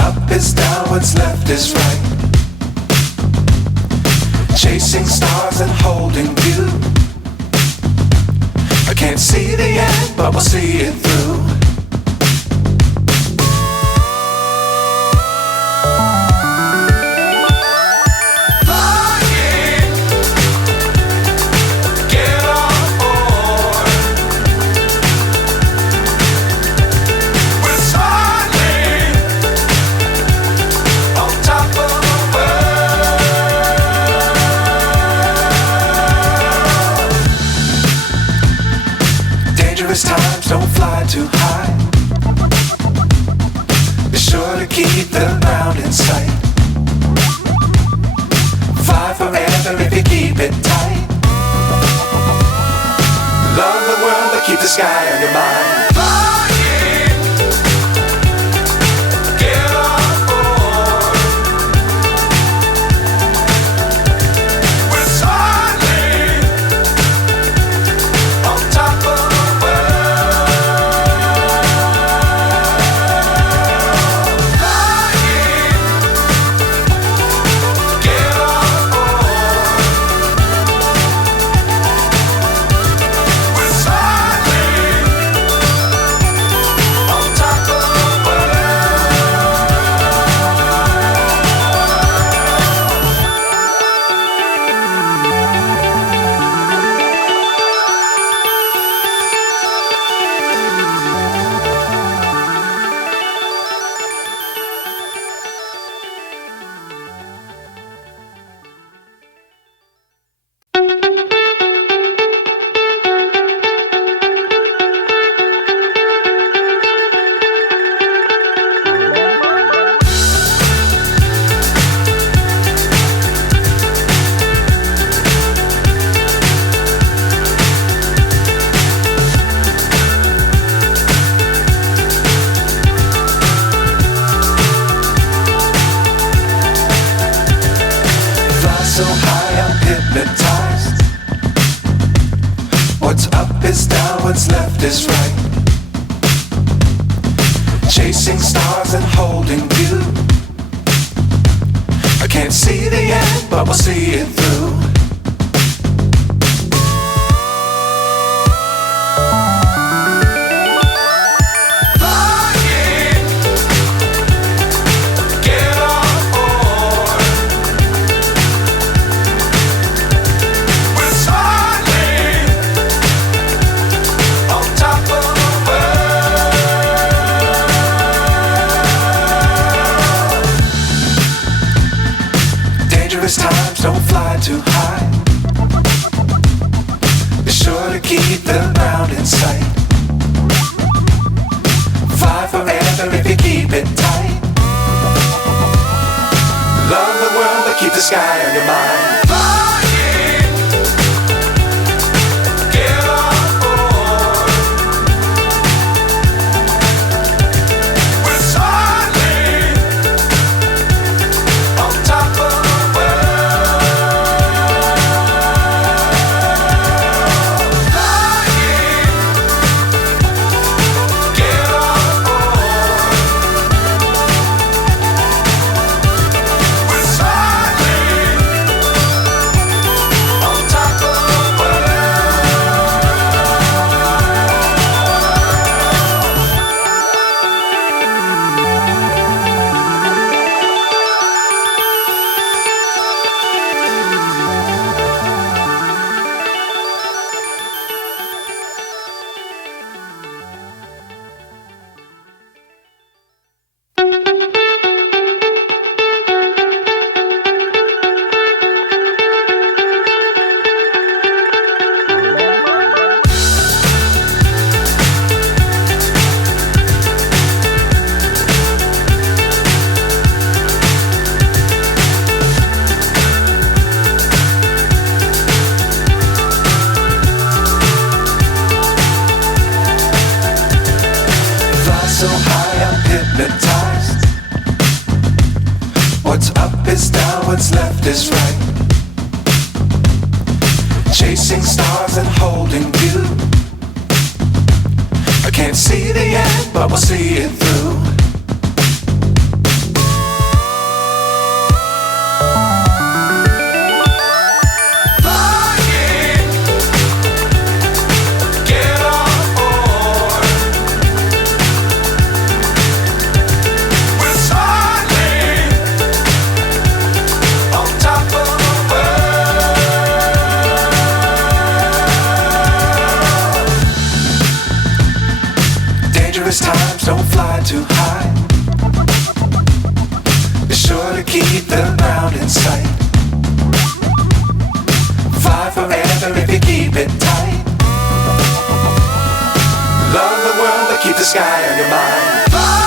up is down, what's left is right. Chasing stars and holding you. I can't see the end, but we'll see it through. Times don't fly too high. Be sure to keep the ground in sight. Fly forever if you keep it tight. Love the world but keep the sky on your mind. So high I'm hypnotized. What's up is down, what's left is right. Chasing stars and holding you. I can't see the end, but we'll see it through. Times don't fly too high. Be sure to keep the ground in sight. Fly forever if you keep it tight. Love the world but keep the sky on your mind. So high I'm hypnotized. What's up is down, what's left is right. Chasing stars and holding you. I can't see the end, but we'll see it through. fly too high. Be sure to keep the ground in sight. Fly forever if you keep it tight. Love the world but keep the sky on your mind. Fly